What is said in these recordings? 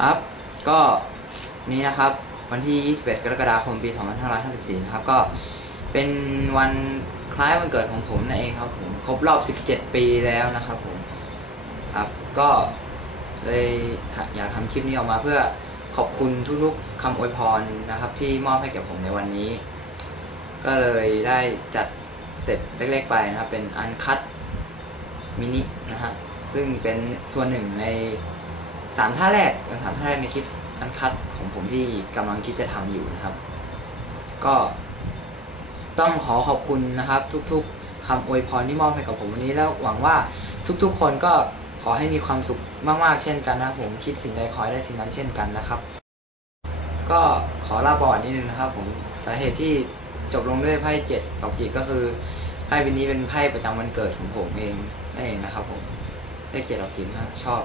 ครับ ก็นี้นะครับ วันที่ 21 กรกฎาคมปี 2554 นะครับ ก็เป็นวันคล้ายวันเกิดของผมนั่นเองครับผมครบรอบ 17 ปีแล้วนะครับผมครับ ก็เลยอยากทำคลิปนี้ออกมาเพื่อขอบคุณทุกๆคำอวยพรนะครับ ที่มอบให้แก่ผมในวันนี้ ก็เลยได้จัดสเต็ปเล็กๆไปนะครับ เป็นอันคัดมินินะฮะ ซึ่งเป็นส่วนหนึ่งในสามท่าแรกเป็นสามท่าแรกในคลิปอันคัดของผมที่กำลังคิดจะทำอยู่นะครับ ก็ต้องขอขอบคุณนะครับ ทุกๆคำอวยพรที่มอบให้กับผมวันนี้แล้วหวังว่าทุกๆ คนก็ขอให้มีความสุขมากๆ เช่นกันนะครับผมคิดสิ่งใดขอให้ได้สิ่งนั้นเช่นกันนะครับ ก็ขอลาบอดนิดนึงนะครับ ผมสาเหตุที่จบลงด้วยไพ่เจ็ดดอกจิกก็คือไพ่ใบนี้เป็นไพ่ประจำวันเกิดของผมเองนั่นเองนะครับผม เลขเจ็ดดอกจิกฮะชอบ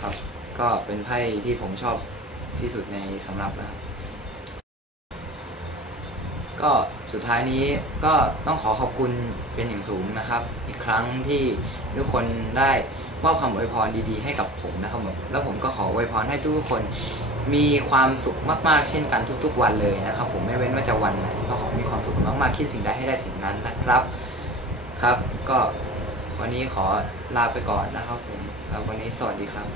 ครับ ก็เป็นไพ่ที่ผมชอบที่สุดในสำหรับนะครับ ก็สุดท้ายนี้ก็ต้องขอขอบคุณเป็นอย่างสูงนะครับ อีกครั้งที่ทุกคนได้มอบคำอวยพรดีๆ ให้กับผมนะครับผมแล้วผมก็ขออวยพรให้ทุกคนมีความสุขมากๆ เช่นกันทุก ๆ วันเลยนะครับ ผมไม่เว้นว่าจะวันไหนก็ขอมีความสุขมากๆคิดสิ่งใดให้ได้สิ่งนั้นนะครับครับ ก็ วันนี้ขอลาไปก่อนนะครับผมววันนี้สวัสดีครับ